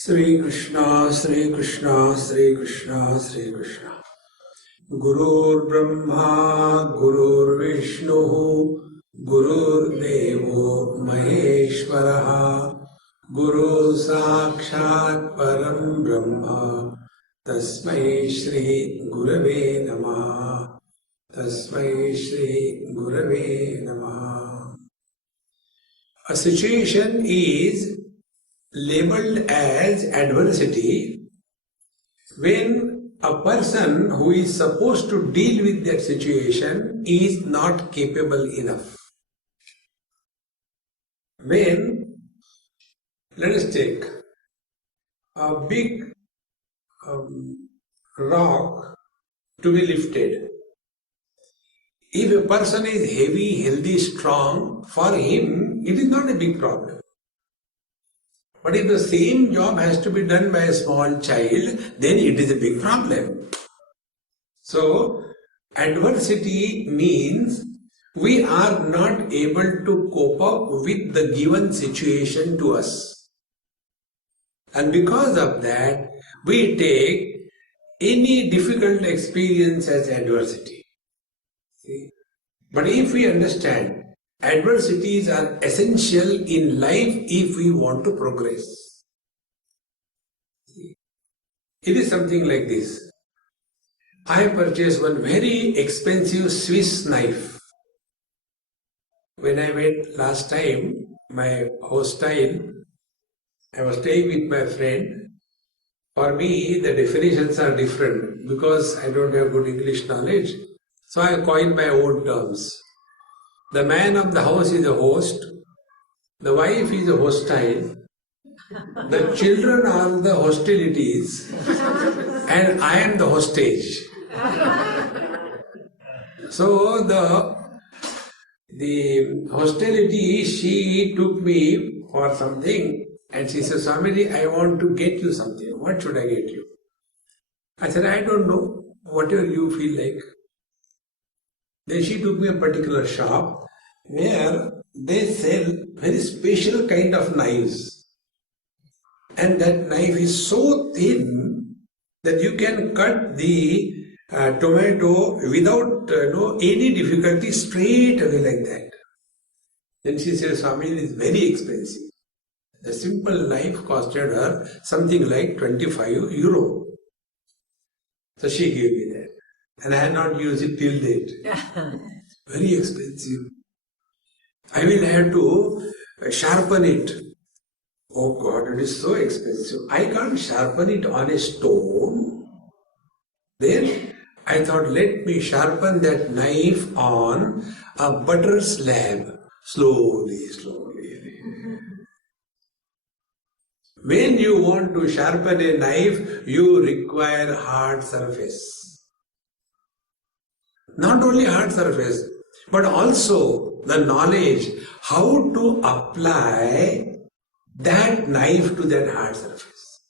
Sri Krishna, Sri Krishna, Sri Krishna, Sri Krishna. Gurur Brahma, Gurur Vishnu, Gurur Devo Maheshwaraha, Guru Sakshat Param Brahma, Tasmai Shri Gurave Namah, Tasmai Shri Gurave Namah. A situation is labeled as adversity when a person who is supposed to deal with that situation is not capable enough. When, let us take a big rock to be lifted. If a person is heavy, healthy, strong, for him it is not a big problem. But if the same job has to be done by a small child, then it is a big problem. So, adversity means we are not able to cope up with the given situation to us. And because of that, we take any difficult experience as adversity. See? But if we understand, adversities are essential in life if we want to progress. It is something like this. I purchased one very expensive Swiss knife. When I went last time, my hostile, I was staying with my friend. For me, the definitions are different because I don't have good English knowledge. So I coined my own terms. The man of the house is a host, the wife is a hostile, the children are the hostilities, and I am the hostage. So the hostility, she took me for something and she said, Swamiji, I want to get you something. What should I get you? I said, I don't know. Whatever you feel like. Then she took me a particular shop where they sell very special kind of knives. And that knife is so thin that you can cut the tomato without any difficulty straight away like that. Then she said, Swami, it is very expensive. The simple knife costed her something like 25 euro. So she gave me that. And I had not used it till date. Very expensive. I will have to sharpen it. Oh God, it is so expensive. I can't sharpen it on a stone. Then I thought, let me sharpen that knife on a butter slab. Slowly, slowly. When you want to sharpen a knife, you require hard surface. Not only hard surface, but also the knowledge how to apply that knife to that hard surface.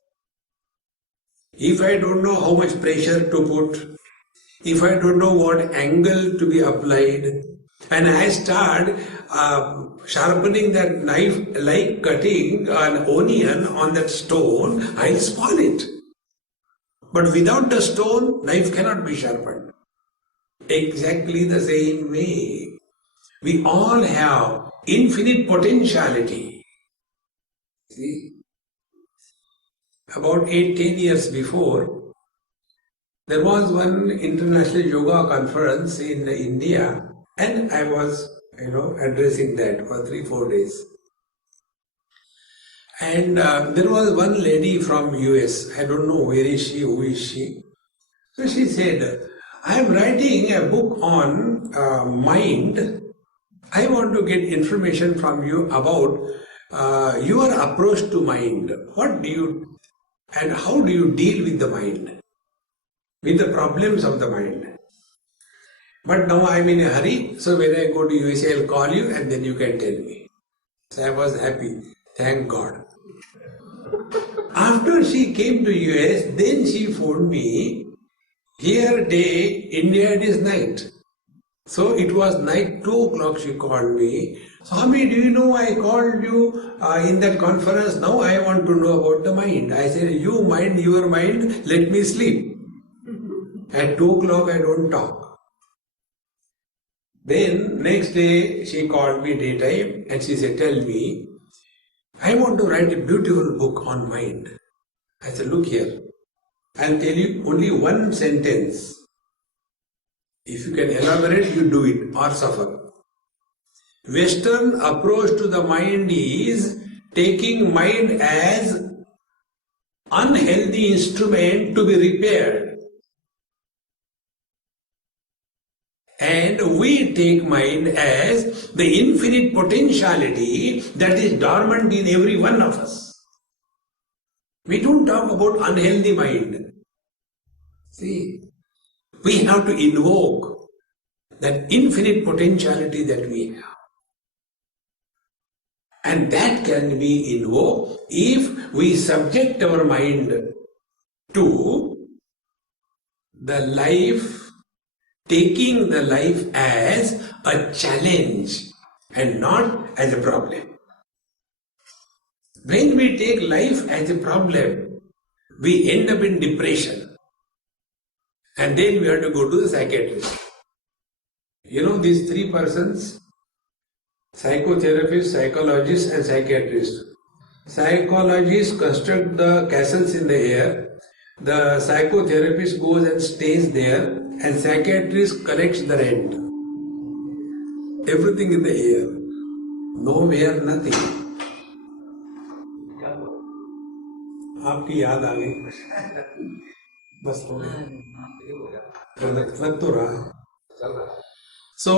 If I don't know how much pressure to put, if I don't know what angle to be applied, and I start sharpening that knife like cutting an onion on that stone, I'll spoil it. But without the stone, knife cannot be sharpened. Exactly the same way, we all have infinite potentiality. See? About 8-10 years before, there was one international yoga conference in India, and I was, addressing that for 3-4 days. And there was one lady from US. I don't know where is she, who is she. So she said, I am writing a book on mind. I want to get information from you about your approach to mind. What do you and how do you deal with the mind, with the problems of the mind? But now I am in a hurry, so when I go to USA, I will call you and then you can tell me. So I was happy. Thank God. After she came to US, then she phoned me. Here day, India it is night. So it was night, 2 o'clock she called me. Swami, do you know I called you in that conference? Now I want to know about the mind. I said, you mind your mind, let me sleep. At 2 o'clock I don't talk. Then next day she called me daytime and she said, tell me, I want to write a beautiful book on mind. I said, look here, I'll tell you only one sentence. If you can elaborate, you do it or suffer. Western approach to the mind is taking mind as unhealthy instrument to be repaired. And we take mind as the infinite potentiality that is dormant in every one of us. We don't talk about unhealthy mind. See, we have to invoke that infinite potentiality that we have. And that can be invoked if we subject our mind to the life, taking the life as a challenge and not as a problem. When we take life as a problem, we end up in depression. And then we have to go to the psychiatrist. You know these three persons? Psychotherapist, psychologist and psychiatrist. Psychologists construct the castles in the air. The psychotherapist goes and stays there and psychiatrist collects the rent. Everything in the air. Nowhere, nothing. आपकी याद आ गई बस हो गया लग तो रहा So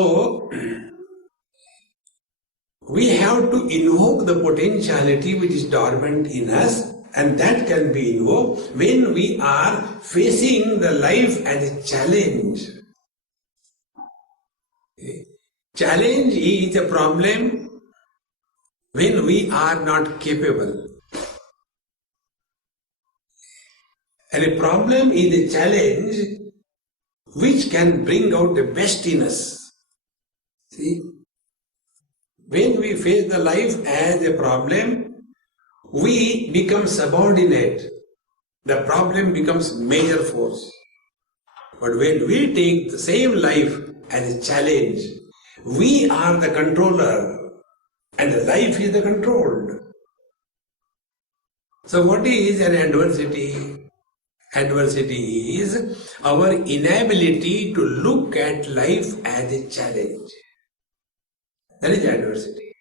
we have to invoke the potentiality which is dormant in us, and that can be invoked when we are facing the life as a challenge. Challenge is a problem when we are not capable. And a problem is a challenge which can bring out the best in us. See? When we face the life as a problem, we become subordinate. The problem becomes major force. But when we take the same life as a challenge, we are the controller and the life is the controlled. So what is an adversity? Adversity is our inability to look at life as a challenge. That is adversity.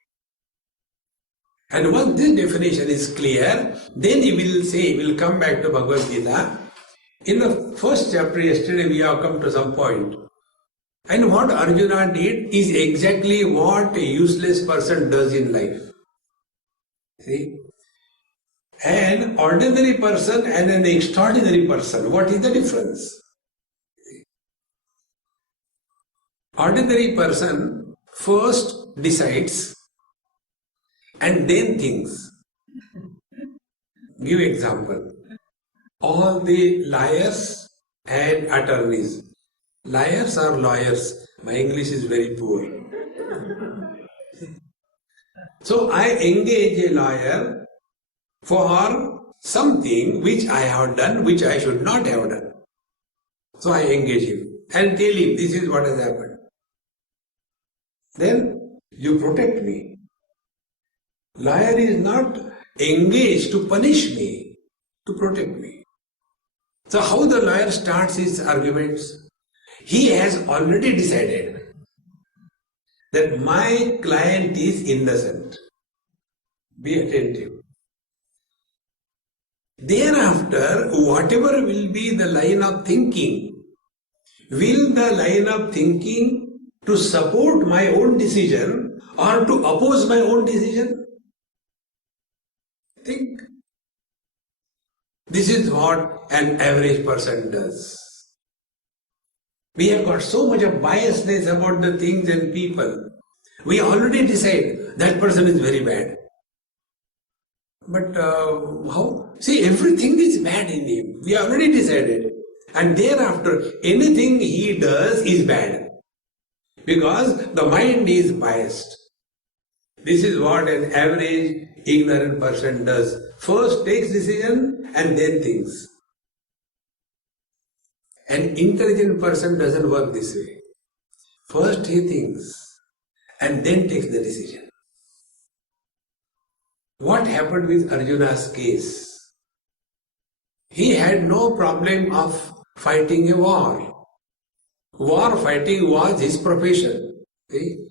And once this definition is clear, then he will say, we will come back to Bhagavad Gita. In the first chapter yesterday we have come to some point. And what Arjuna did is exactly what a useless person does in life. See? An ordinary person and an extraordinary person, what is the difference? Ordinary person first decides and then thinks. Give example. All the liars and attorneys. Liars are lawyers. My English is very poor. So I engage a lawyer for something which I have done, which I should not have done. So I engage him and tell him this is what has happened. Then you protect me. Lawyer is not engaged to punish me, to protect me. So how the lawyer starts his arguments? He has already decided that my client is innocent. Be attentive. Thereafter, whatever will be the line of thinking, will the line of thinking to support my own decision or to oppose my own decision? Think. This is what an average person does. We have got so much of biasness about the things and people. We already decide that person is very bad. But how? See, everything is bad in him. We already decided. And thereafter, anything he does is bad. Because the mind is biased. This is what an average ignorant person does. First takes decision and then thinks. An intelligent person doesn't work this way. First he thinks and then takes the decision. What happened with Arjuna's case? He had no problem of fighting a war. War fighting was his profession. See?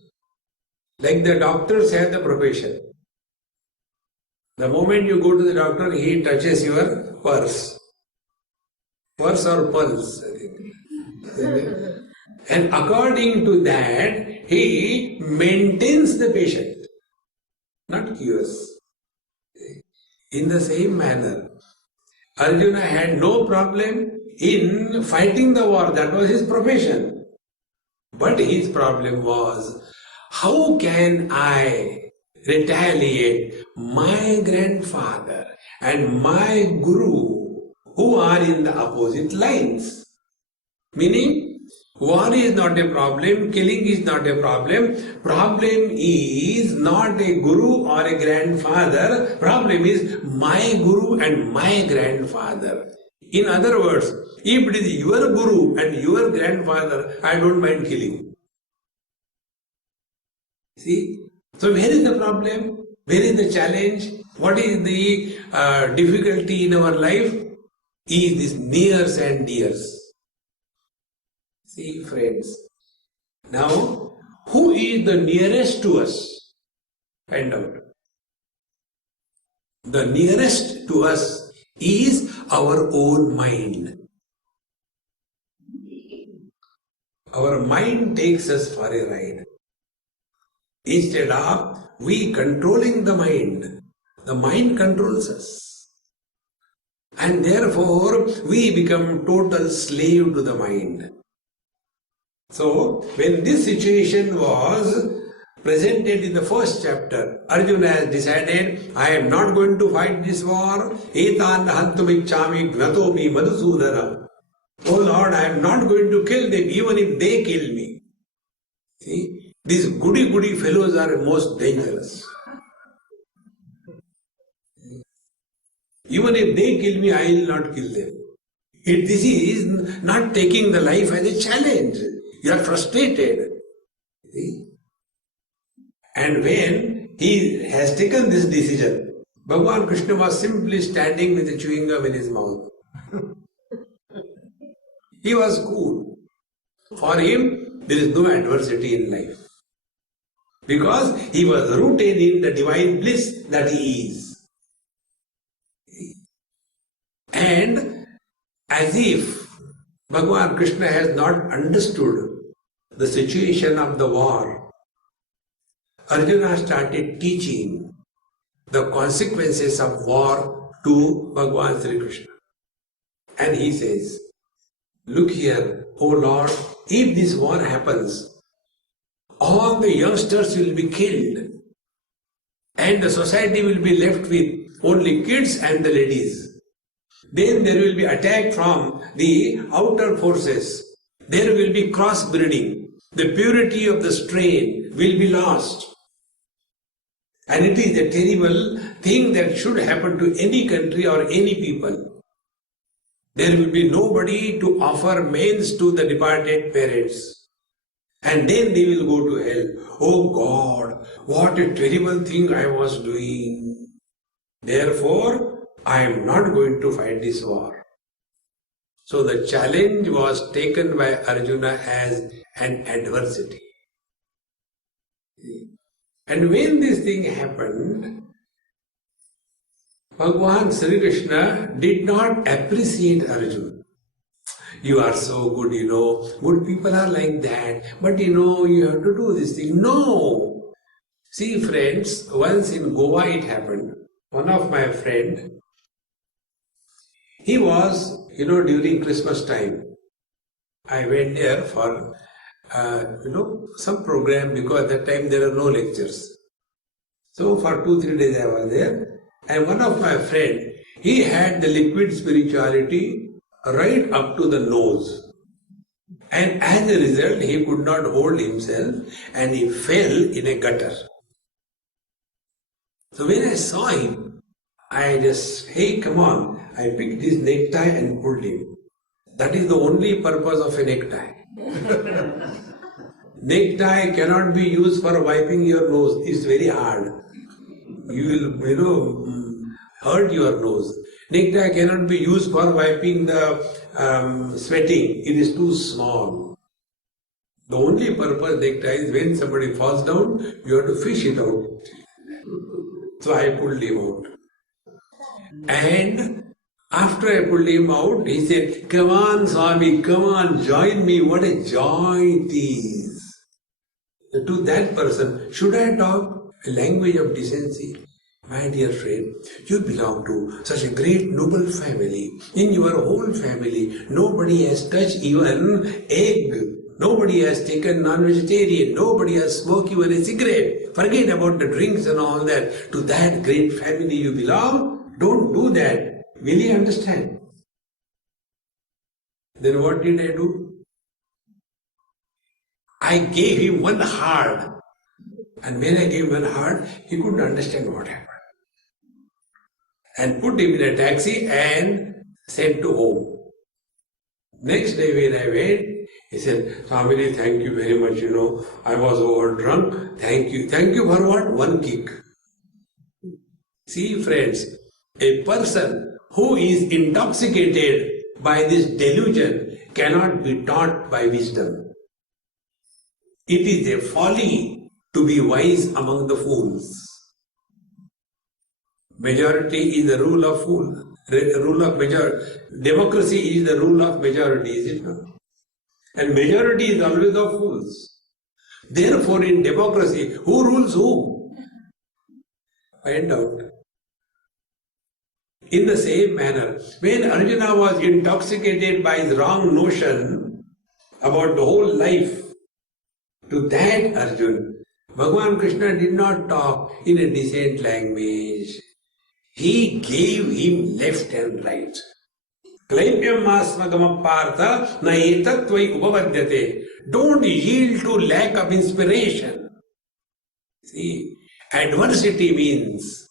Like the doctors have the profession. The moment you go to the doctor, he touches your purse. Purse or pulse, I think. And according to that, he maintains the patient, not cures. In the same manner, Arjuna had no problem in fighting the war. That was his profession. But his problem was, how can I retaliate my grandfather and my guru who are in the opposite lines? Meaning, war is not a problem, killing is not a problem. Problem is not a guru or a grandfather. Problem is my guru and my grandfather. In other words, if it is your guru and your grandfather, I don't mind killing. See? So where is the problem? Where is the challenge? What is the difficulty in our life? Is this nears and dears. See, friends, now who is the nearest to us? Find out. The nearest to us is our own mind. Our mind takes us for a ride. Instead of we controlling the mind controls us. And therefore, we become total slave to the mind. So, when this situation was presented in the first chapter, Arjuna has decided, I am not going to fight this war. Etan hantum ichchami gnatomi madhusudana. Oh Lord, I am not going to kill them even if they kill me. See, these goody fellows are most dangerous. Even if they kill me, I will not kill them. This is not taking the life as a challenge. You are frustrated. See? And when he has taken this decision, Bhagavan Krishna was simply standing with a chewing gum in his mouth. He was cool. For him, there is no adversity in life. Because he was rooted in the divine bliss that he is. And as if Bhagavan Krishna has not understood the situation of the war, Arjuna started teaching the consequences of war to Bhagavan Sri Krishna. And he says, look here, O Lord, if this war happens, all the youngsters will be killed and the society will be left with only kids and the ladies. Then there will be attack from the outer forces. There will be crossbreeding. The purity of the strain will be lost. And it is a terrible thing that should happen to any country or any people. There will be nobody to offer mains to the departed parents. And then they will go to hell. Oh God, what a terrible thing I was doing. Therefore, I am not going to fight this war. So the challenge was taken by Arjuna as an adversity. And when this thing happened, Bhagavan Sri Krishna did not appreciate Arjuna. You are so good, good people are like that, but you have to do this thing. No! See friends, once in Goa it happened. One of my friend, he was, during Christmas time, I went there for, some program because at that time there are no lectures. So for 2-3 days I was there, and one of my friend, he had the liquid spirituality right up to the nose. And as a result, he could not hold himself and he fell in a gutter. So when I saw him, I just, hey, come on. I picked his necktie and pulled him. That is the only purpose of a necktie. Necktie cannot be used for wiping your nose. It's very hard. You will, hurt your nose. Necktie cannot be used for wiping the sweating. It is too small. The only purpose necktie is when somebody falls down, you have to fish it out. So I pulled him out. And after I pulled him out, he said, come on, Swami, come on, join me. What a joy it is. To that person, should I talk a language of decency? My dear friend, you belong to such a great noble family. In your whole family, nobody has touched even egg. Nobody has taken non-vegetarian. Nobody has smoked even a cigarette. Forget about the drinks and all that. To that great family you belong, don't do that. Will you understand? Then what did I do? I gave him one hard. And when I gave him one hard, he couldn't understand what happened. And put him in a taxi and sent to home. Next day when I went, he said, Swami, thank you very much, I was over drunk. Thank you. Thank you for what? One kick. See, friends, a person who is intoxicated by this delusion cannot be taught by wisdom. It is a folly to be wise among the fools. Majority is the rule of fools. Rule of majority. Democracy is the rule of majority, is it not? And majority is always of fools. Therefore, in democracy, who rules whom? Find out. In the same manner, when Arjuna was intoxicated by his wrong notion about the whole life, to that Arjuna, Bhagavan Krishna did not talk in a decent language. He gave him left and right. Klaipyam asmagama partha na etatvai upavadyate. Don't yield to lack of inspiration. See, adversity means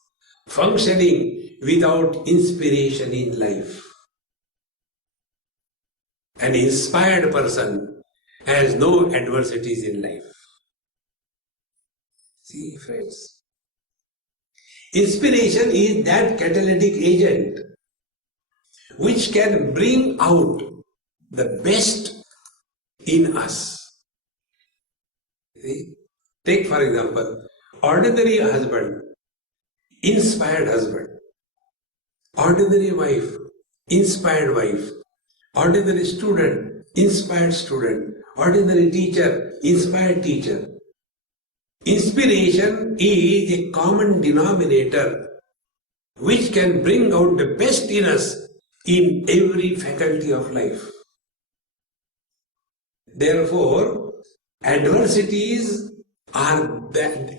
functioning without inspiration in life. An inspired person has no adversities in life. See, friends, inspiration is that catalytic agent which can bring out the best in us. See? Take for example, ordinary husband, inspired husband, ordinary wife, inspired wife, ordinary student, inspired student, ordinary teacher, inspired teacher. Inspiration is a common denominator which can bring out the best in us in every faculty of life. Therefore, adversities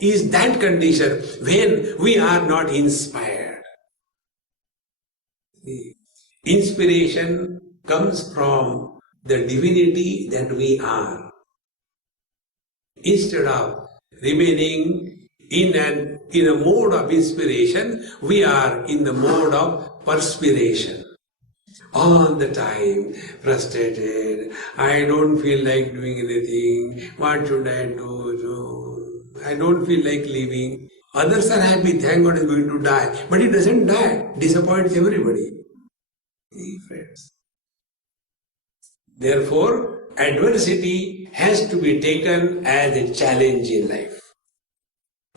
is that condition when we are not inspired. Inspiration comes from the divinity that we are. Instead of remaining in a mode of inspiration, we are in the mode of perspiration. All the time, frustrated, I don't feel like doing anything, what should I do? I don't feel like living. Others are happy, thank God he's going to die. But he doesn't die, disappoints everybody. See, friends. Therefore, adversity has to be taken as a challenge in life.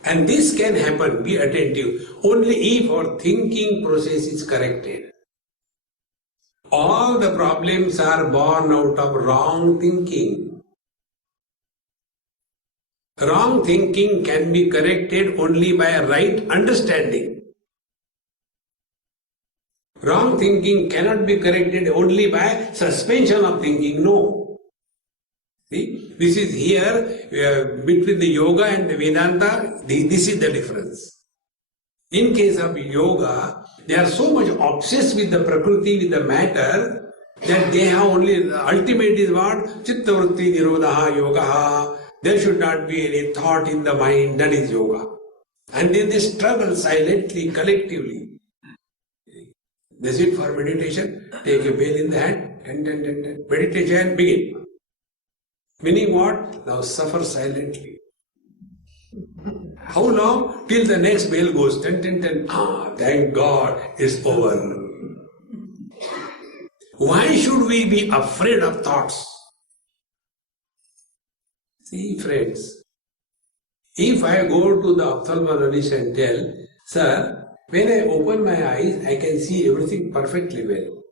And this can happen, be attentive, only if our thinking process is corrected. All the problems are born out of wrong thinking. Wrong thinking can be corrected only by a right understanding. Wrong thinking cannot be corrected only by suspension of thinking. No. See, this is here between the yoga and the Vedanta, this is the difference. In case of yoga, they are so much obsessed with the Prakriti, with the matter, that they have only, the ultimate is what? Chitta vritti nirodha yoga. There should not be any thought in the mind, that is yoga. And then they struggle silently, collectively. They sit for meditation, take a bell in the hand, and meditation begin. Meaning what? Now suffer silently. How long? Till the next bell goes, ten. Ah, thank God, it's over. Why should we be afraid of thoughts? See, friends, if I go to the ophthalmologist and tell, sir, when I open my eyes, I can see everything perfectly well.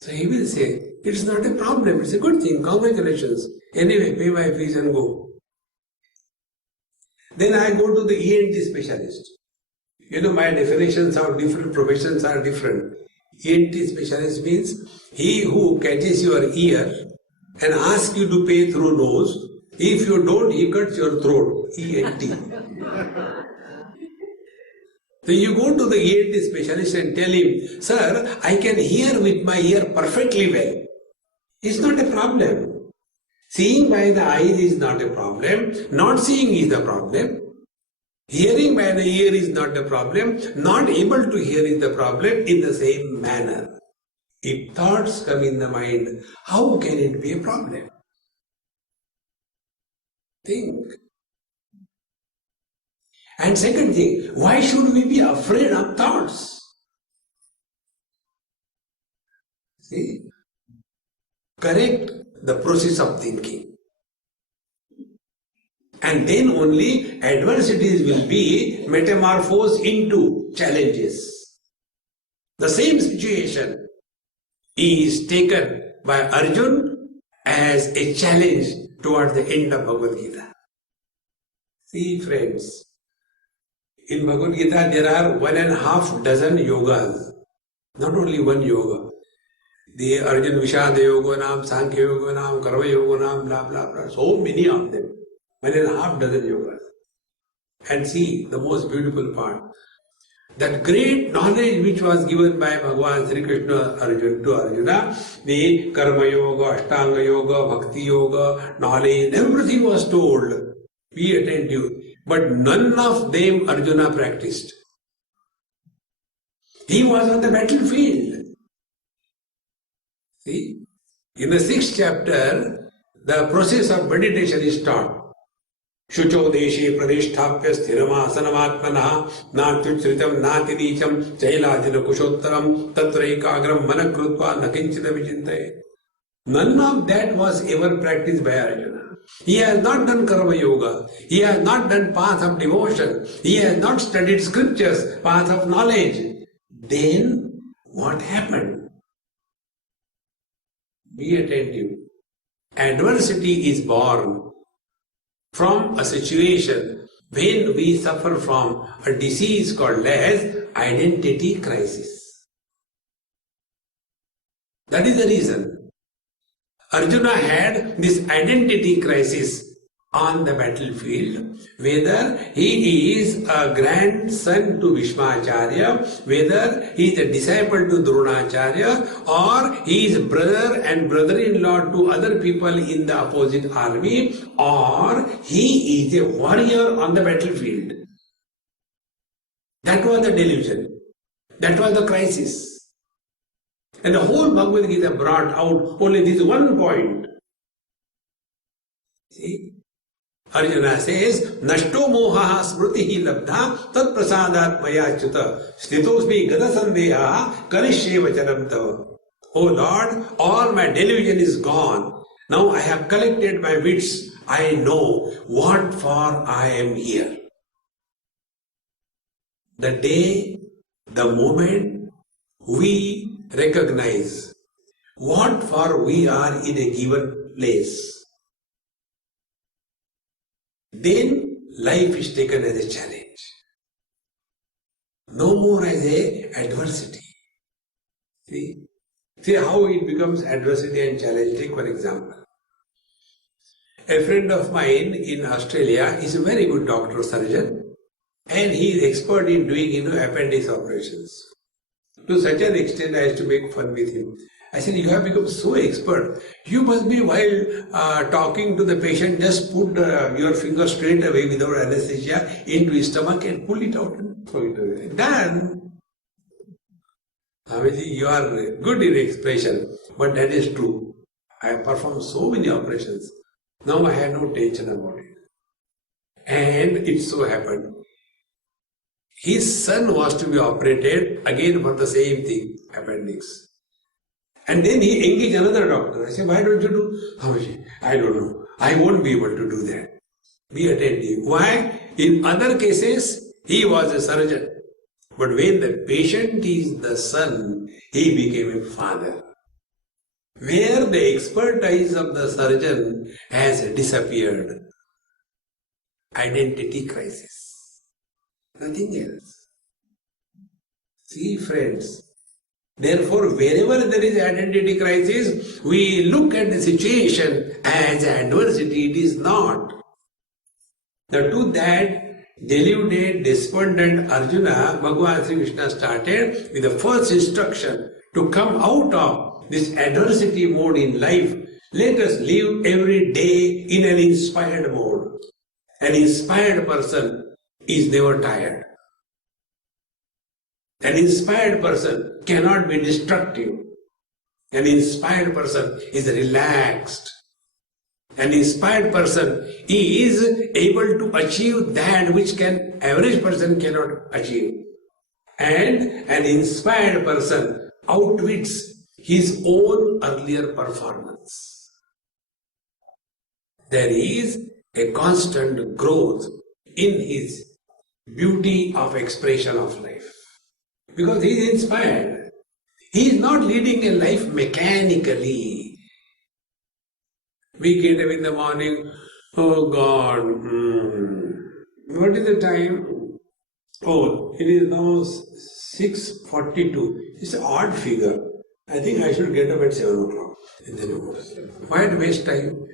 So he will say, it's not a problem, it's a good thing, congratulations. Anyway, pay my fees and go. Then I go to the ENT specialist. You know, my definitions of different professions are different. ENT specialist means he who catches your ear and asks you to pay through nose. If you don't, he cuts your throat. ENT. So you go to the ENT specialist and tell him, sir, I can hear with my ear perfectly well. It's not a problem. Seeing by the eyes is not a problem. Not seeing is the problem. Hearing by the ear is not the problem. Not able to hear is the problem in the same manner. If thoughts come in the mind, how can it be a problem? Think. And second thing, why should we be afraid of thoughts? See? Correct the process of thinking. And then only adversities will be metamorphosed into challenges. The same situation is taken by Arjuna as a challenge towards the end of Bhagavad Gita. See, friends, in Bhagavad Gita there are 1.5 dozen yogas, not only one yoga. The Arjuna Vishada Yoga Nam, Sankhya Yoga Nam, Karma Yoga Nam, blah blah blah. So many of them. 1.5 dozen yogas. And see the most beautiful part. That great knowledge which was given by Bhagavan Sri Krishna to Arjuna, the Karma Yoga, Ashtanga Yoga, Bhakti Yoga, knowledge, everything was told. Be attentive. But none of them Arjuna practiced. He was on the battlefield. See, in the 6th chapter, the process of meditation is taught. Shucho deshe pradesthapya sthiramasanamaatmanah natyuchritam natinicham chailadina kushottaram tatra ekagram manakrutva nakinchita vichintaya. None of that was ever practiced by Arjuna. He has not done karma yoga. He has not done path of devotion. He has not studied scriptures, path of knowledge. Then what happened? Be attentive. Adversity is born from a situation when we suffer from a disease called as identity crisis. That is the reason. Arjuna had this identity crisis on the battlefield, whether he is a grandson to Bhishmacharya, whether he is a disciple to Dronacharya, or he is brother and brother-in-law to other people in the opposite army, or he is a warrior on the battlefield. That was the delusion. That was the crisis. And the whole Bhagavad Gita brought out only this one point. See? Arjuna says, Nashto moha smritihi labdha tat prasadat maya chuta stitosmi gada sandeha karishye vachanam tava. Oh Lord, all my delusion is gone. Now I have collected my wits. I know what for I am here. The day, the moment we recognize what for we are in a given place, then life is taken as a challenge. No more as a adversity. See how it becomes adversity and challenge. Take for example. A friend of mine in Australia is a very good doctor, surgeon, and he is expert in doing appendix operations. To such an extent I used to make fun with him. I said, you have become so expert. You must be, while talking to the patient, just put your finger straight away without anesthesia into his stomach and pull it out and throw it away. Done. Swamiji, you are good in expression, but that is true. I have performed so many operations. Now I have no tension about it. And it so happened, his son was to be operated again for the same thing, appendix. And then he engaged another doctor. I said, why don't you do? Swamiji, I don't know. I won't be able to do that. Be attentive. Why? In other cases, he was a surgeon. But when the patient is the son, he became a father. Where the expertise of the surgeon has disappeared. Identity crisis. Nothing else. See, friends. Therefore, wherever there is identity crisis, we look at the situation as adversity. It is not. To that deluded, despondent Arjuna, Bhagavan Sri Krishna started with the first instruction to come out of this adversity mode in life. Let us live every day in an inspired mode. An inspired person is never tired. An inspired person cannot be destructive. An inspired person is relaxed. An inspired person is able to achieve that which an average person cannot achieve. And an inspired person outwits his own earlier performance. There is a constant growth in his beauty of expression of life. Because he is inspired. He is not leading a life mechanically. We get up in the morning, oh God, what is the time? Oh, it is now 6:42. It's an odd figure. I think I should get up at 7 o'clock. And then go to sleep. Why waste time?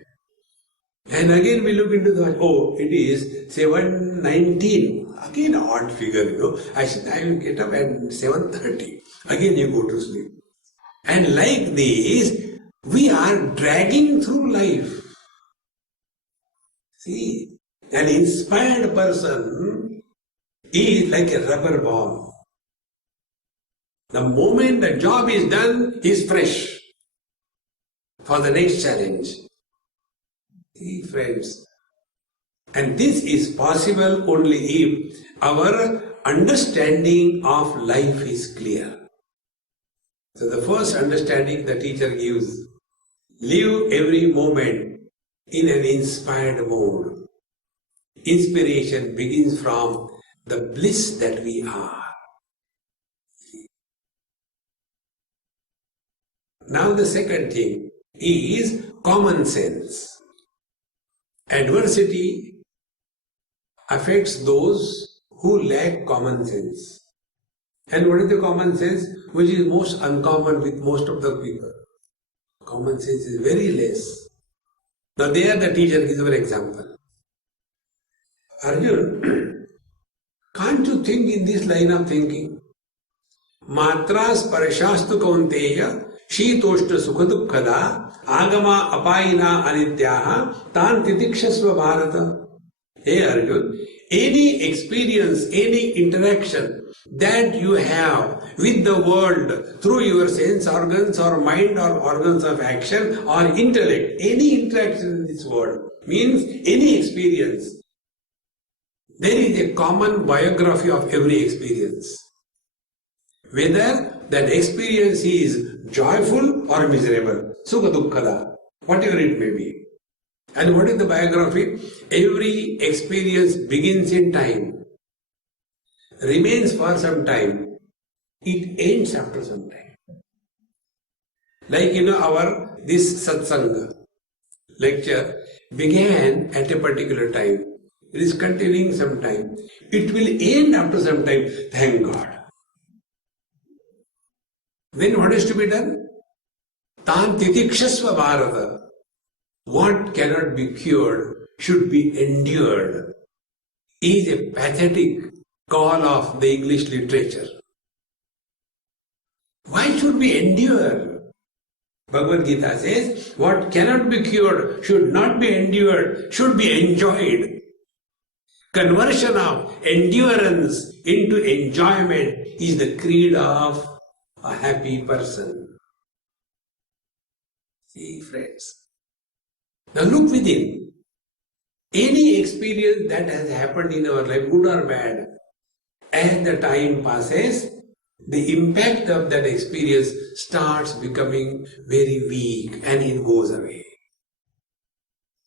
And again we look into the, oh, it is 7:19. Again odd figure, I will get up at 7:30. Again you go to sleep. And like this, we are dragging through life. See, an inspired person is like a rubber ball. The moment the job is done, he is fresh for the next challenge. See, friends, and this is possible only if our understanding of life is clear. So the first understanding the teacher gives, live every moment in an inspired mode. Inspiration begins from the bliss that we are. Now the second thing is common sense. Adversity affects those who lack common sense. And what is the common sense? Which is most uncommon with most of the people. Common sense is very less. Now there the teacher gives an example. Arjuna, can't you think in this line of thinking? Matras parashastu kaunteya shitoshta sukhadukkada agama apayina anityaha tan titikshasva bharata. Hey Arjuna, any experience, any interaction that you have with the world through your sense organs or mind or organs of action or intellect, any interaction in this world means any experience. There is a common biography of every experience. Whether that experience is joyful or miserable, sukha dukkhada, whatever it may be. And what is the biography? Every experience begins in time, remains for some time, it ends after some time. Like this satsanga lecture began at a particular time. It is continuing some time. It will end after some time. Thank God. Then what is to be done? Tan titikshasva bharata. What cannot be cured should be endured is a pathetic call of the English literature. Why should we endure? Bhagavad Gita says, what cannot be cured, should not be endured, should be enjoyed. Conversion of endurance into enjoyment is the creed of a happy person. See, friends. Now look within. Any experience that has happened in our life, good or bad, as the time passes, the impact of that experience starts becoming very weak and it goes away.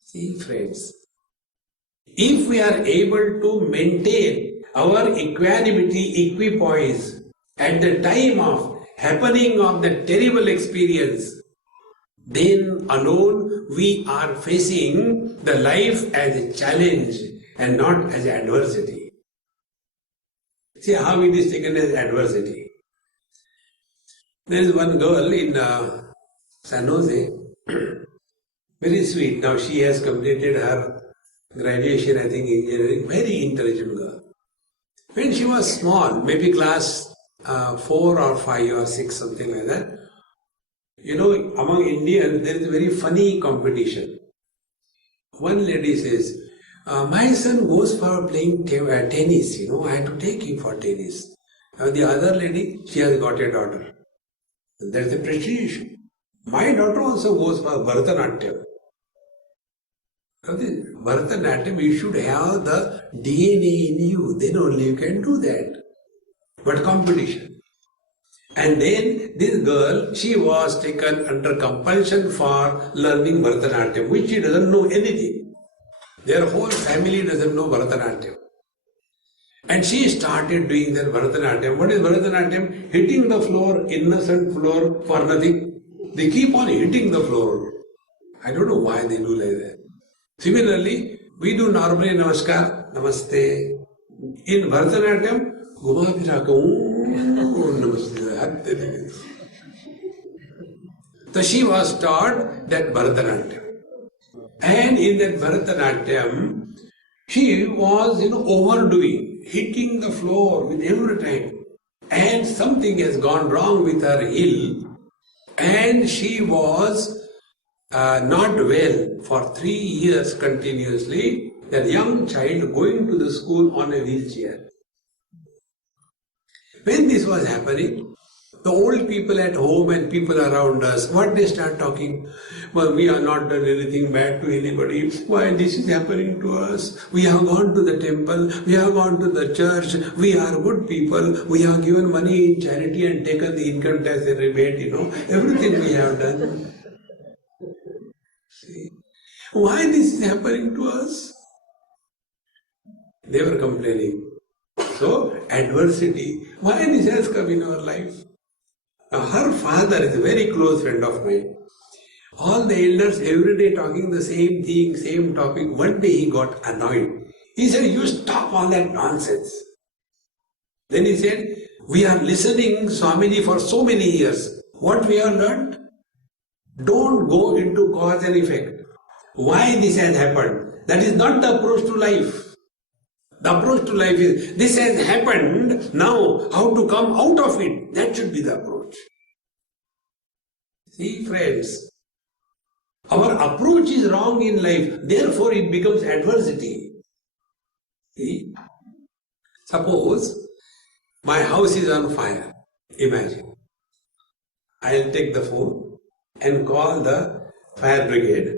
See, friends, if we are able to maintain our equanimity, equipoise at the time of happening of the terrible experience, then alone we are facing the life as a challenge and not as adversity. See how it is taken as adversity. There is one girl in San Jose, very sweet. Now she has completed her graduation, I think, in engineering. Very intelligent girl. When she was small, maybe class 4 or 5 or 6, something like that, you know, among Indians, there is a very funny competition. One lady says, my son goes for playing tennis, you know, I had to take him for tennis. Now the other lady, she has got a daughter. That's the prestige issue. My daughter also goes for Bharatanatyam. Now this Bharatanatyam, you should have the DNA in you, then only you can do that. But competition. And then this girl, she was taken under compulsion for learning Bharatanatyam, which she doesn't know anything. Their whole family doesn't know Bharatanatyam. And she started doing that Bharatanatyam. What is Bharatanatyam? Hitting the floor, innocent floor for nothing. They keep on hitting the floor. I don't know why they do like that. Similarly, we do normally Namaskar, Namaste. In Bharatanatyam, Guma Namaste. So she was taught that Bharatanatyam. And in that Bharatanatyam, she was, overdoing, hitting the floor with every time. And something has gone wrong with her heel. And she was not well for 3 years continuously. That young child going to the school on a wheelchair. When this was happening, the old people at home and people around us, what they start talking? Well, we have not done anything bad to anybody. Why this is happening to us? We have gone to the temple, we have gone to the church, we are good people, we have given money in charity and taken the income tax and rebate, everything we have done. See? Why this is happening to us? They were complaining. So, adversity, why this has come in our life? Now, her father is a very close friend of mine. All the elders every day talking the same thing, same topic. One day he got annoyed. He said, you stop all that nonsense. Then he said, we are listening Swamiji for so many years. What we have learned? Don't go into cause and effect. Why this has happened? That is not the approach to life. The approach to life is, this has happened, now how to come out of it. That should be the approach. See, friends, our approach is wrong in life, therefore it becomes adversity. See? Suppose my house is on fire. Imagine. I'll take the phone and call the fire brigade,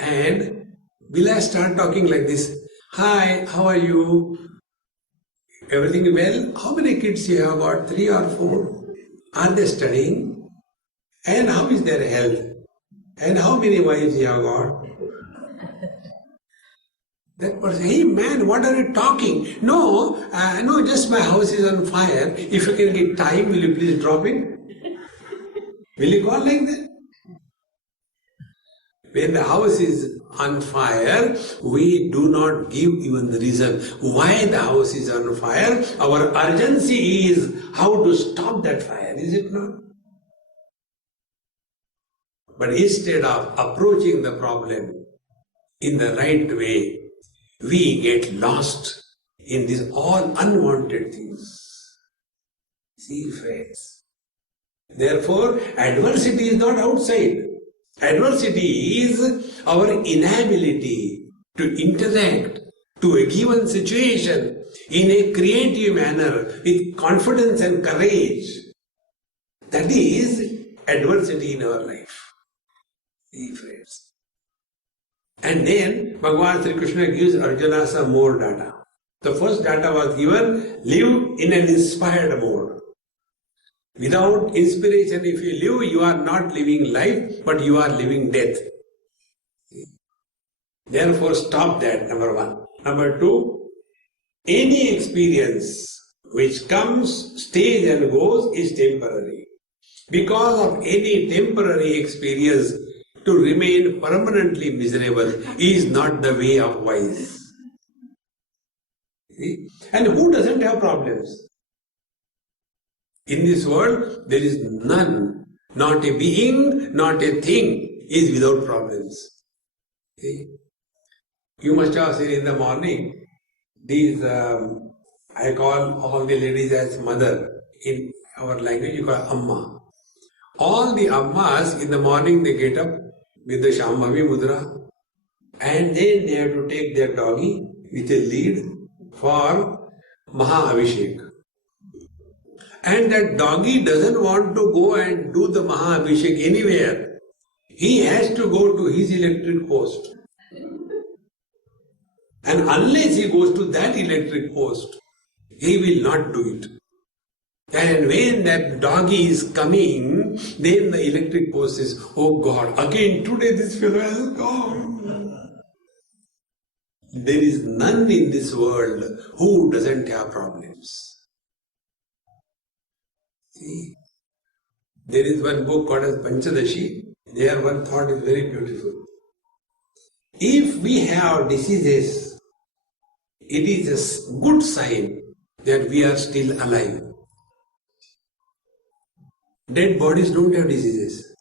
and will I start talking like this? Hi, how are you? Everything well? How many kids you have got? 3 or 4? Are they studying? And how is their health? And how many wives you have got? That person, hey man, what are you talking? No, just my house is on fire. If you can get time, will you please drop in? Will you call like that? When the house is on fire, we do not give even the reason why the house is on fire. Our urgency is how to stop that fire, is it not? But instead of approaching the problem in the right way, we get lost in these all unwanted things. See, friends, Therefore, adversity is not outside. Adversity is our inability to interact to a given situation in a creative manner with confidence and courage. That is adversity in our life. See, friends. And then Bhagavan Sri Krishna gives Arjuna some more data. The first data was given, live in an inspired mode. Without inspiration, if you live, you are not living life, but you are living death. Therefore, stop that, number one. Number two, any experience which comes, stays and goes is temporary. Because of any temporary experience, to remain permanently miserable is not the way of wise. See? And who doesn't have problems? In this world, there is none, not a being, not a thing is without problems. See? You must have seen in the morning, these, I call all the ladies as mother. In our language, you call Amma. All the Ammas, in the morning they get up with the Shambhavi Mudra and then they have to take their doggy with a lead for Maha Abhishek. And that doggy doesn't want to go and do the Maha Abhishek anywhere. He has to go to his electric post. And unless he goes to that electric post, he will not do it. And when that doggy is coming, then the electric post says, oh God, again today this fellow has gone. There is none in this world who doesn't have problems. See, there is one book called as Panchadashi. There one thought is very beautiful. If we have diseases, it is a good sign that we are still alive. Dead bodies don't have diseases.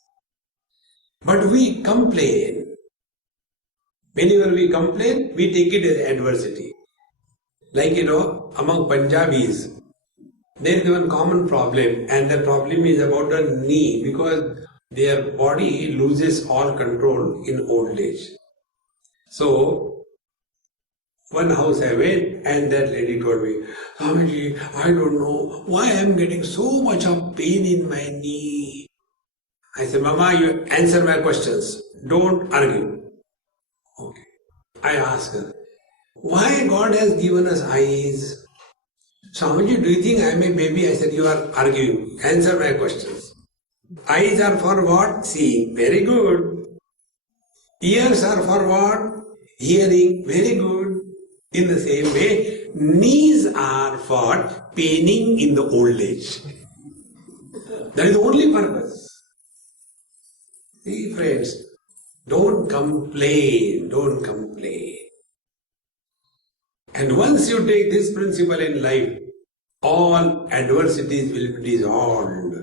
But we complain. Whenever we complain, we take it as adversity. Like, among Punjabis, there is one common problem, and the problem is about the knee, because their body loses all control in old age. So, one house I went, and that lady told me, Swamiji, I don't know why I am getting so much of pain in my knee. I said, Mama, you answer my questions. Don't argue. Okay. I asked her, why God has given us eyes? Swamiji, do you think I am a baby? I said, you are arguing. Answer my questions. Eyes are for what? Seeing. Very good. Ears are for what? Hearing. Very good. In the same way, knees are for paining in the old age. That is the only purpose. See, friends, don't complain, don't complain. And once you take this principle in life, all adversities will be dissolved.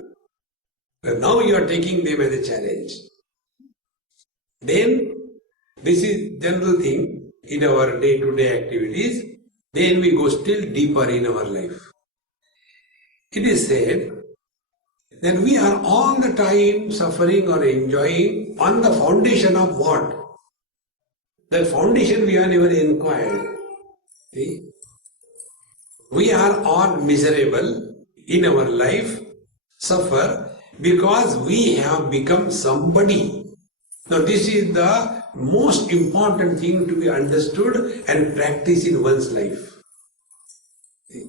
But now you are taking them as a challenge. Then, this is general thing in our day-to-day activities. Then we go still deeper in our life. It is said that we are all the time suffering or enjoying on the foundation of what? The foundation we have never inquired. See? We are all miserable in our life, suffer because we have become somebody. Now this is the most important thing to be understood and practiced in one's life. See?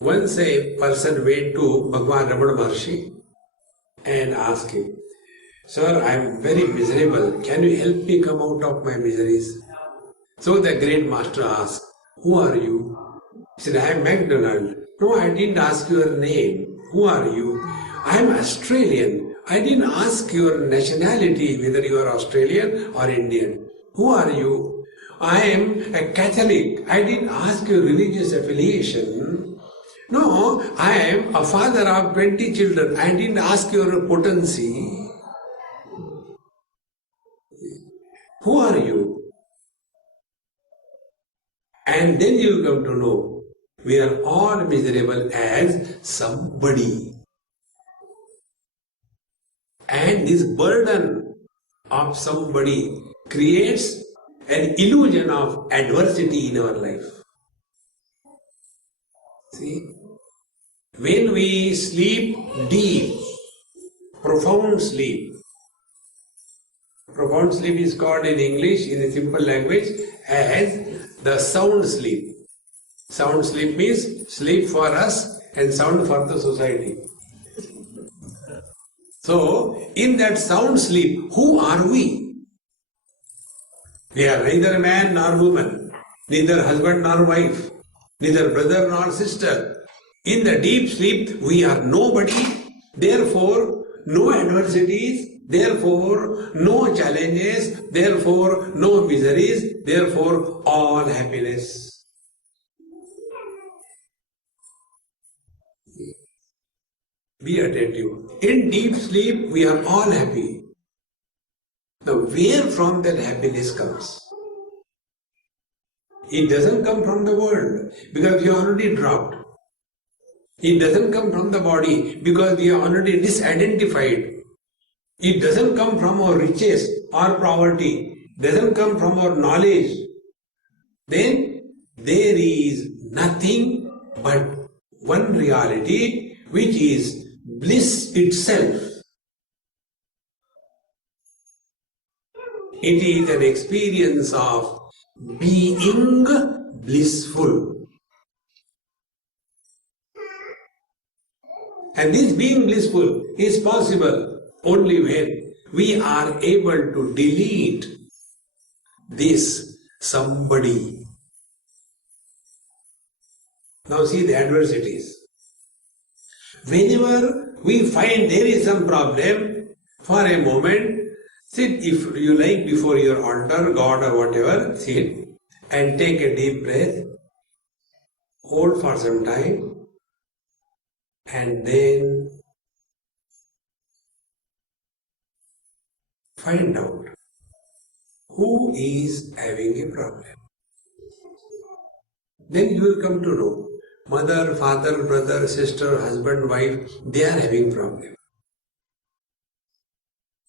Once a person went to Bhagavan Ramana Maharshi and asked him, Sir, I am very miserable. Can you help me come out of my miseries? So the great master asked, who are you? He said, I am MacDonald. No, I didn't ask your name. Who are you? I am Australian. I didn't ask your nationality, whether you are Australian or Indian. Who are you? I am a Catholic. I didn't ask your religious affiliation. No, I am a father of 20 children. I didn't ask your potency. Who are you? And then you will come to know We are all miserable as somebody. And this burden of somebody creates an illusion of adversity in our life. See, when we sleep deep, profound sleep is called in English, in a simple language, as the sound sleep. Sound sleep means sleep for us and sound for the society. So, in that sound sleep, who are we? We are neither man nor woman, neither husband nor wife, neither brother nor sister. In the deep sleep, we are nobody, therefore no adversities, therefore no challenges, therefore no miseries, therefore all happiness. Be attentive. In deep sleep, we are all happy. Now, where from that happiness comes? It doesn't come from the world because you are already dropped. It doesn't come from the body because we are already disidentified. It doesn't come from our riches or poverty. It doesn't come from our knowledge. Then there is nothing but one reality, which is bliss itself. It is an experience of being blissful. And this being blissful is possible only when we are able to delete this somebody. Now see the adversities. Whenever we find there is some problem, for a moment, sit, if you like, before your altar, God or whatever, sit and take a deep breath, hold for some time, and then find out who is having a problem. Then you will come to know mother, father, brother, sister, husband, wife, they are having problem.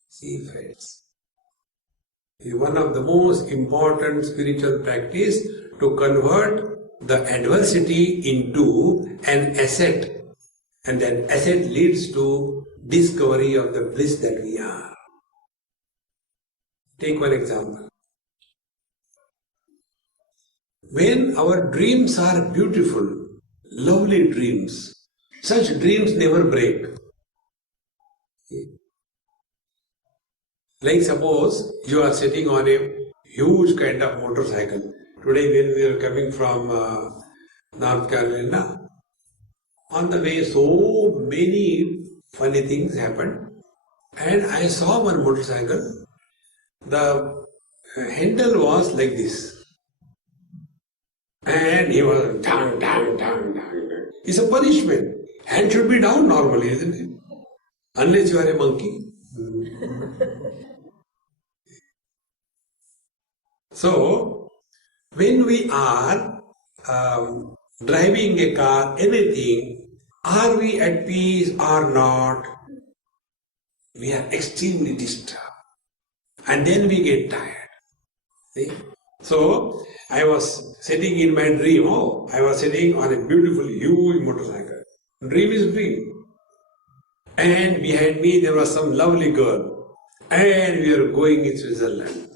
See friends, it is one of the most important spiritual practice to convert the adversity into an asset, and that asset leads to discovery of the bliss that we are. Take one example. When our dreams are beautiful, lovely dreams, such dreams never break. Like suppose you are sitting on a huge kind of motorcycle. Today when we are coming from North Carolina, on the way so many funny things happened, and I saw one motorcycle. The handle was like this, and he was down, down, down, down. It's a punishment. Hand should be down normally, isn't it? Unless you are a monkey. So, when we are driving a car, anything, are we at peace or not? We are extremely disturbed. And then we get tired. See? So, I was sitting in my dream. Oh, I was sitting on a beautiful, huge motorcycle. Dream is dream. And behind me there was some lovely girl. And we are going in Switzerland.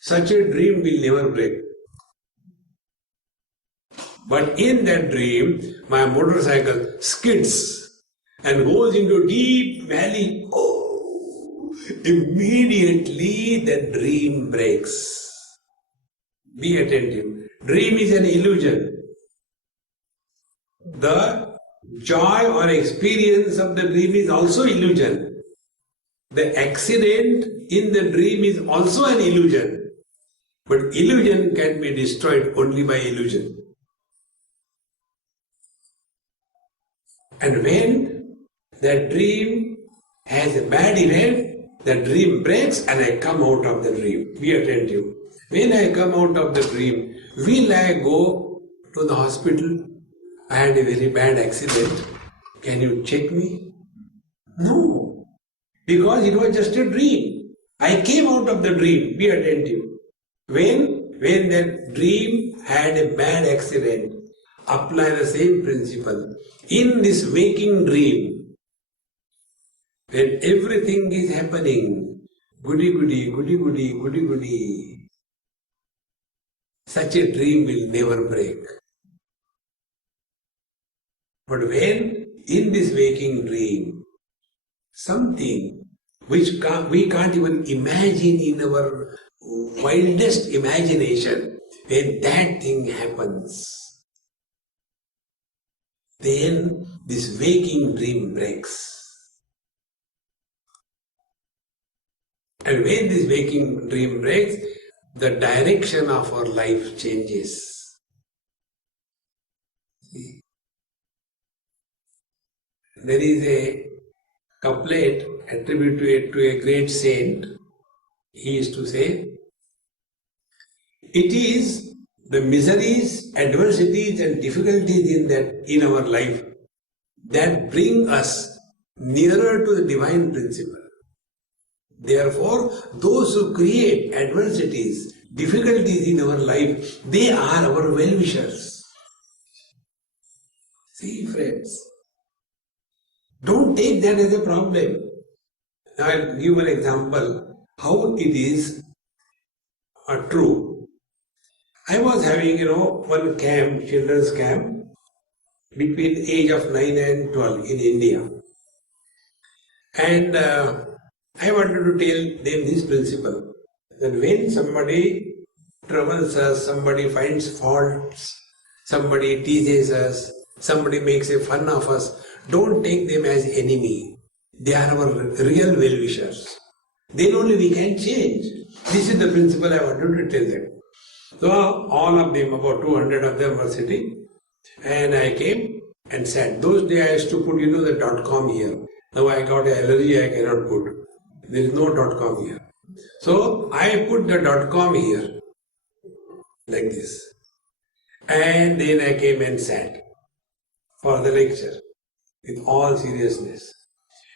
Such a dream will never break. But in that dream, my motorcycle skids and goes into a deep valley. Oh, immediately the dream breaks. Be attentive. Dream is an illusion. The joy or experience of the dream is also illusion. The accident in the dream is also an illusion. But illusion can be destroyed only by illusion. And when that dream has a bad event, the dream breaks and I come out of the dream. Be attentive. When I come out of the dream, will I go to the hospital? I had a very bad accident. Can you check me? No, because it was just a dream. I came out of the dream. Be attentive. When that dream had a bad accident, apply the same principle. In this waking dream, when everything is happening, goody goody, goody goody, goody goody, such a dream will never break. But when in this waking dream, something which we can't even imagine in our wildest imagination, when that thing happens, then this waking dream breaks. And when this waking dream breaks, the direction of our life changes. There is a couplet attributed to a great saint. He used to say, it is the miseries, adversities and difficulties in our life that bring us nearer to the divine principle. Therefore, those who create adversities, difficulties in our life, they are our well-wishers. See, friends, don't take that as a problem. Now, I'll give an example how it is true. I was having, one camp, children's camp, between age of 9 and 12 in India. And I wanted to tell them this principle, that when somebody troubles us, somebody finds faults, somebody teases us, somebody makes a fun of us, don't take them as enemy. They are our real well-wishers. Then only we can change. This is the principle I wanted to tell them. So all of them, about 200 of them were sitting, and I came and sat. Those days I used to put, the .com here. Now I got an allergy, I cannot put. There is no .com here. So I put the .com here, like this. And then I came and sat for the lecture with all seriousness.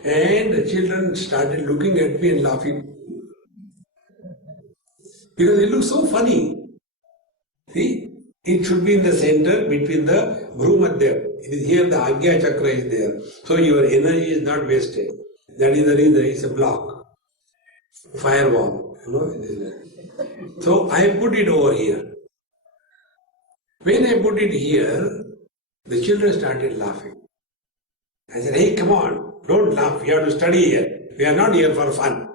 And the children started looking at me and laughing. Because it looks so funny. See, it should be in the center between the Bhumadhya. It is here the Agya Chakra is there. So your energy is not wasted. That is the reason it's a block. Firewall. So I put it over here. When I put it here, the children started laughing. I said, hey, come on, don't laugh. We have to study here. We are not here for fun.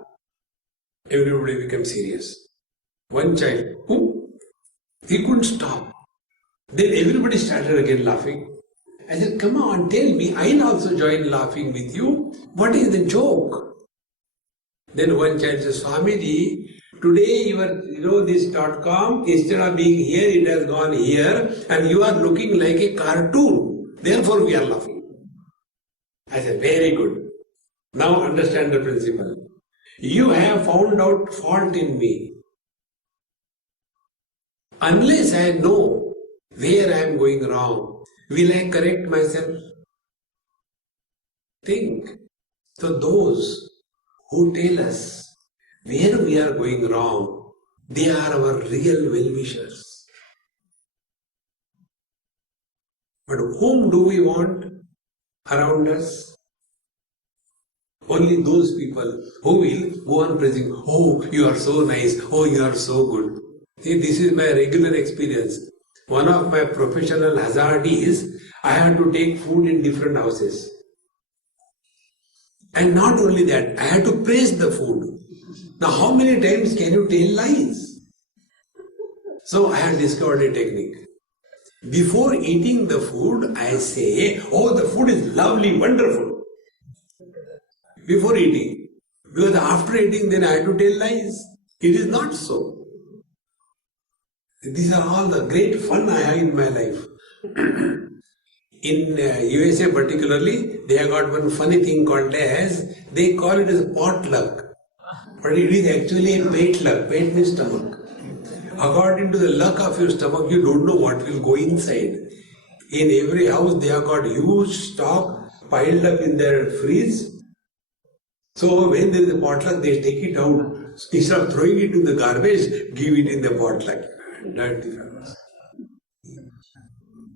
Everybody became serious. One child, he couldn't stop. Then everybody started again laughing. I said, come on, tell me, I'll also join laughing with you. What is the joke? Then one child says, Swamiji, today this .com, instead of being here, it has gone here, and you are looking like a cartoon. Therefore we are laughing. I said, very good. Now understand the principle. You have found out fault in me. Unless I know where I am going wrong, will I correct myself? Think. So those who tell us where we are going wrong, they are our real well-wishers. But whom do we want around us? Only those people who will go on praising, oh, you are so nice, oh, you are so good. See, this is my regular experience. One of my professional hazard is, I have to take food in different houses. And not only that, I have to praise the food. Now, how many times can you tell lies? So I have discovered a technique. Before eating the food, I say, oh, the food is lovely, wonderful. Before eating. Because after eating, then I have to tell lies. It is not so. These are all the great fun I have in my life. In USA particularly, they have got one funny thing called as, they call it as potluck. But it is actually a pate luck. Pate means stomach. According to the luck of your stomach, you don't know what will go inside. In every house they have got huge stock piled up in their fridge. So when there is a potluck, they take it out. Instead of throwing it in the garbage, give it in the potluck. Dirty fellows.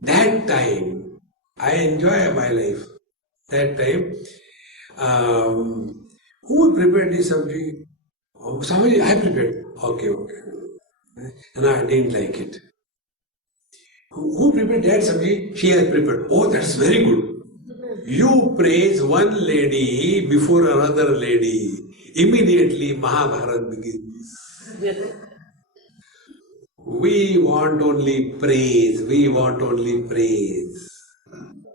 That time, I enjoy my life. That time, who prepared this sabji? Oh, Swami, I prepared. Okay. And I didn't like it. Who prepared that sabji? She has prepared. Oh, that's very good. You praise one lady before another lady. Immediately Mahabharata begins. We want only praise. We want only praise.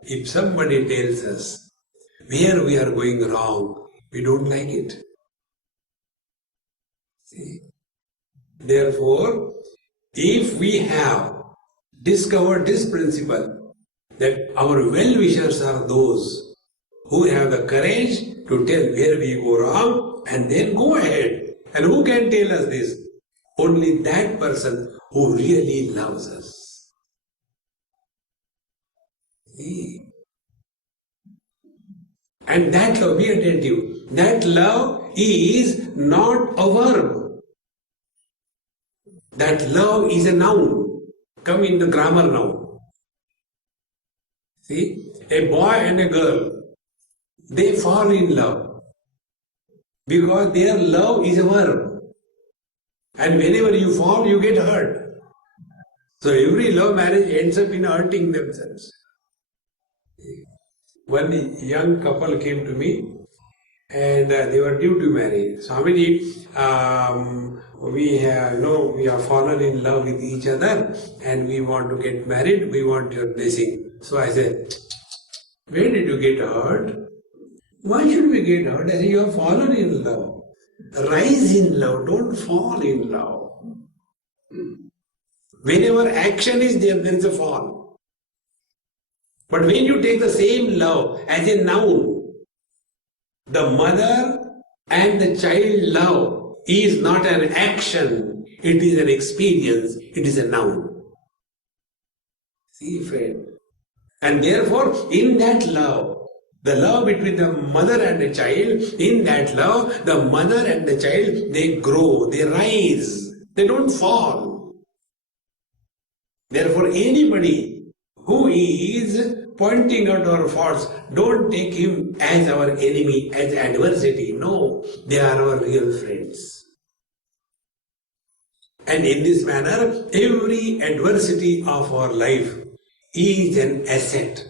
If somebody tells us where we are going wrong, we don't like it. See? Therefore, if we have discovered this principle that our well-wishers are those who have the courage to tell where we go wrong and then go ahead. And who can tell us this? Only that person who really loves us. See? And that love, be attentive, that love is not a verb. That love is a noun. Come in the grammar now. See, a boy and a girl, they fall in love because their love is a verb. And whenever you fall, you get hurt. So every love marriage ends up in hurting themselves. One young couple came to me and they were due to marry. Swamiji, we have fallen in love with each other and we want to get married, we want your blessing. So I said, where did you get hurt? Why should we get hurt? I said, you have fallen in love. Rise in love, don't fall in love. Whenever action is there, there is a fall. But when you take the same love as a noun, the mother and the child love is not an action, it is an experience, it is a noun. See, friend. And therefore, in that love, the love between the mother and the child, in that love, the mother and the child, they grow, they rise, they don't fall. Therefore, anybody who is pointing out our faults, don't take him as our enemy, as adversity. No, they are our real friends. And in this manner, every adversity of our life is an asset.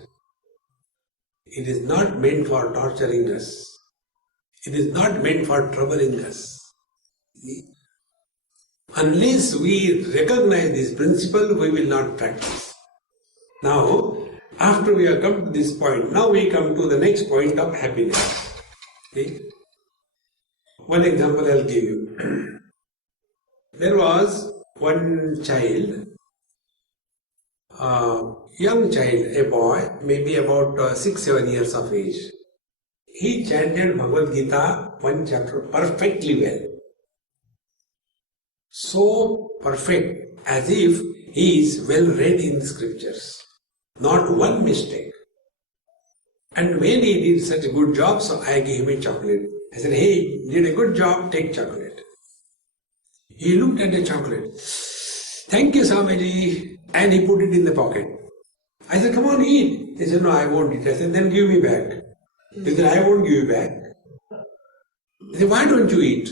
It is not meant for torturing us. It is not meant for troubling us. Unless we recognize this principle, we will not practice. Now, after we have come to this point, now we come to the next point of happiness. See? One example I'll give you. There was one child, young child, a boy, maybe about 6-7 years of age. He chanted Bhagavad Gita, one chapter, perfectly well. So perfect, as if he is well read in the scriptures. Not one mistake. And when he did such a good job, so I gave him a chocolate. I said, hey, you did a good job, take chocolate. He looked at the chocolate. Thank you, Swamiji. And he put it in the pocket. I said, come on, eat. He said, no, I won't eat. I said, then give me back. He said, I won't give you back. I said, why don't you eat?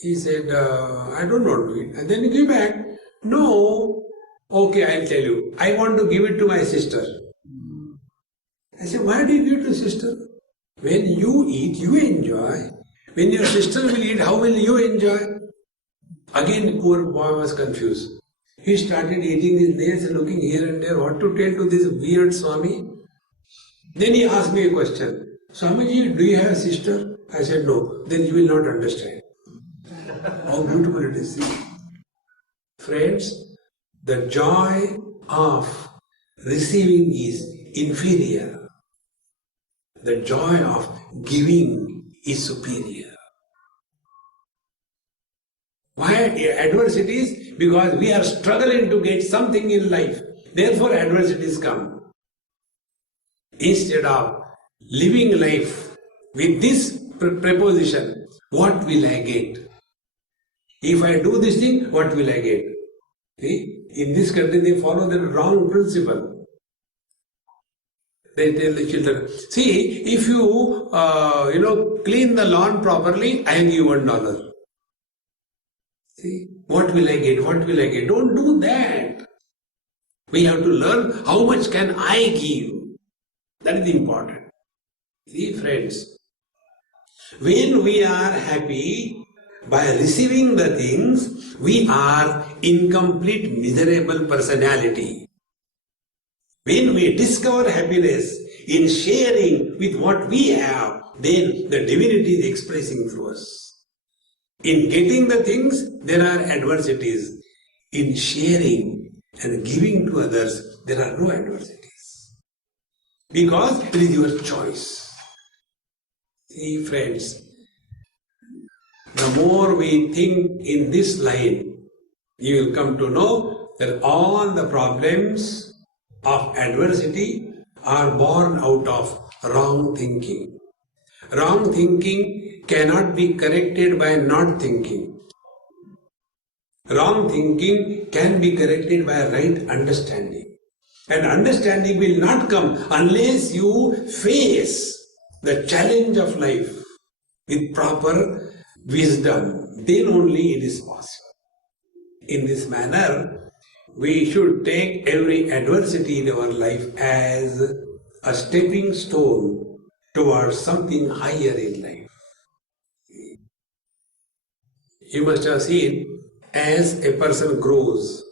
He said, I don't want to eat. And then he gave back. No. Okay, I'll tell you. I want to give it to my sister. I said, why do you give it to sister? When you eat, you enjoy. When your sister will eat, how will you enjoy? Again, the poor boy was confused. He started eating his nails and looking here and there, what to tell to this weird Swami. Then he asked me a question. Swamiji, do you have a sister? I said, no. Then you will not understand. How beautiful it is. Friends, the joy of receiving is inferior. The joy of giving is superior. Why adversities? because we are struggling to get something in life. Therefore adversities come. Instead of living life with this preposition, what will I get? If I do this thing, what will I get? See, in this country they follow the wrong principle. They tell the children, see, if you clean the lawn properly, I will give $1. See, what will I get? What will I get? Don't do that. We have to learn how much can I give. That is important. See, friends, when we are happy by receiving the things, we are incomplete, miserable personality. When we discover happiness in sharing with what we have, then the divinity is expressing through us. In getting the things, there are adversities. In sharing and giving to others, there are no adversities. Because it is your choice. See, friends, the more we think in this line, you will come to know that all the problems of adversity are born out of wrong thinking. Wrong thinking cannot be corrected by not thinking. Wrong thinking can be corrected by right understanding. And understanding will not come unless you face the challenge of life with proper wisdom. Then only it is possible. In this manner, we should take every adversity in our life as a stepping stone towards something higher in life. You must have seen, as a person grows,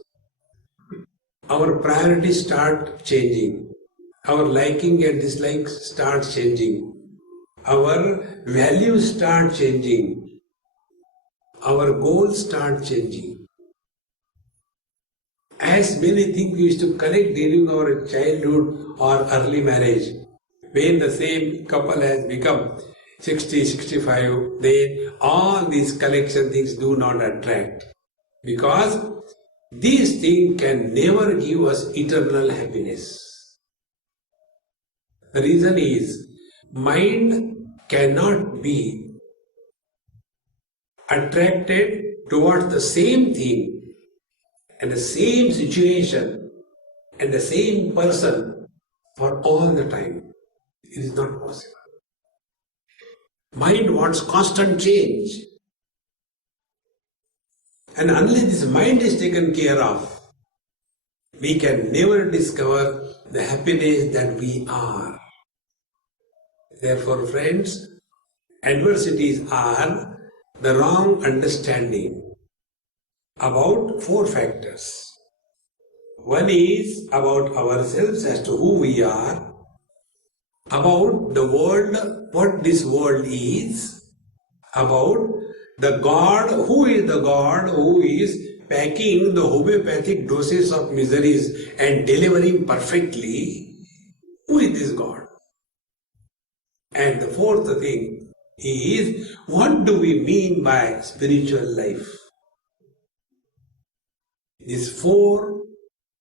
our priorities start changing. Our liking and dislikes start changing. Our values start changing. Our goals start changing. As many things we used to collect during our childhood or early marriage, when the same couple has become 60, 65, then all these collection things do not attract. Because these things can never give us eternal happiness. The reason is, mind cannot be attracted towards the same thing and the same situation and the same person for all the time. It is not possible. Mind wants constant change. And unless this mind is taken care of, we can never discover the happiness that we are. Therefore, friends, adversities are the wrong understanding about four factors. One is about ourselves as to who we are, about the world, what this world is, about the God, who is the God who is packing the homeopathic doses of miseries and delivering perfectly. Who is this God? And the fourth thing is, what do we mean by spiritual life? These four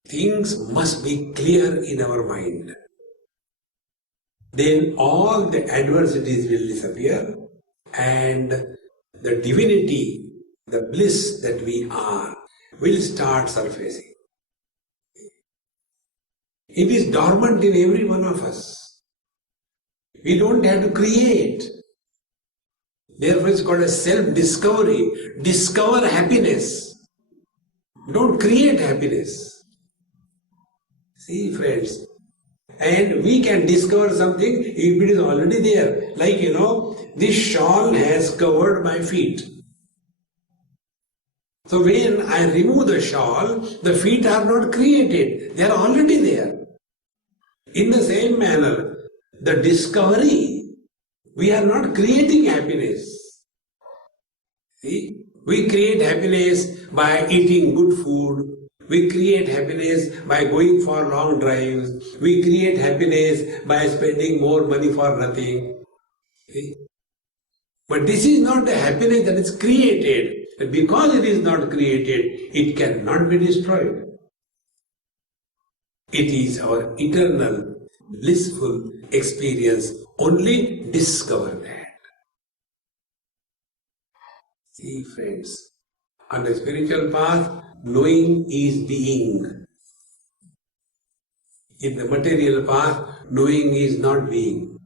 things must be clear in our mind. Then all the adversities will disappear and the divinity, the bliss that we are, will start surfacing. It is dormant in every one of us. We don't have to create. Therefore it's called a self-discovery. Discover happiness. Don't create happiness. See, friends, and we can discover something if it is already there. Like, this shawl has covered my feet. So when I remove the shawl, the feet are not created. They are already there. In the same manner, the discovery, we are not creating happiness. See? We create happiness by eating good food. We create happiness by going for long drives. We create happiness by spending more money for nothing. See? But this is not the happiness that is created. And because it is not created, it cannot be destroyed. It is our eternal, blissful experience. Only discover that. See, friends, on the spiritual path, knowing is being. In the material path, knowing is not being.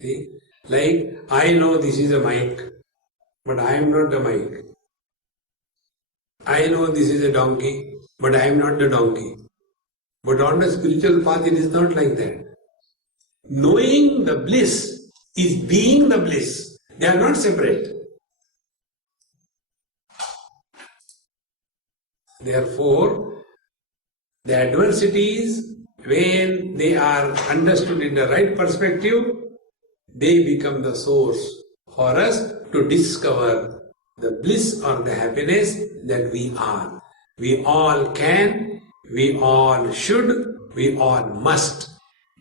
See? Like, I know this is a mic, but I am not the mic. I know this is a donkey, but I am not the donkey. But on the spiritual path, it is not like that. Knowing the bliss is being the bliss. They are not separate. Therefore, the adversities, when they are understood in the right perspective, they become the source for us to discover the bliss or the happiness that we are. We all can, we all should, we all must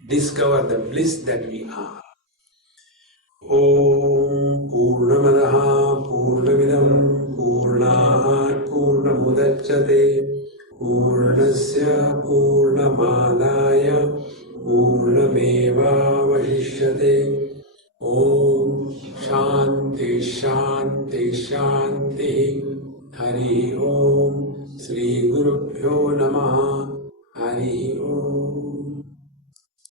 discover the bliss that we are. Om Purnamadaha Purnamidam Purnat Purnamudachyate Purnasya Purnamadaya Purnameva Vashishyate. Om Shanti Shanti Shanti. Hari Om. Sri Gurubhyo Namaha. Hari Om.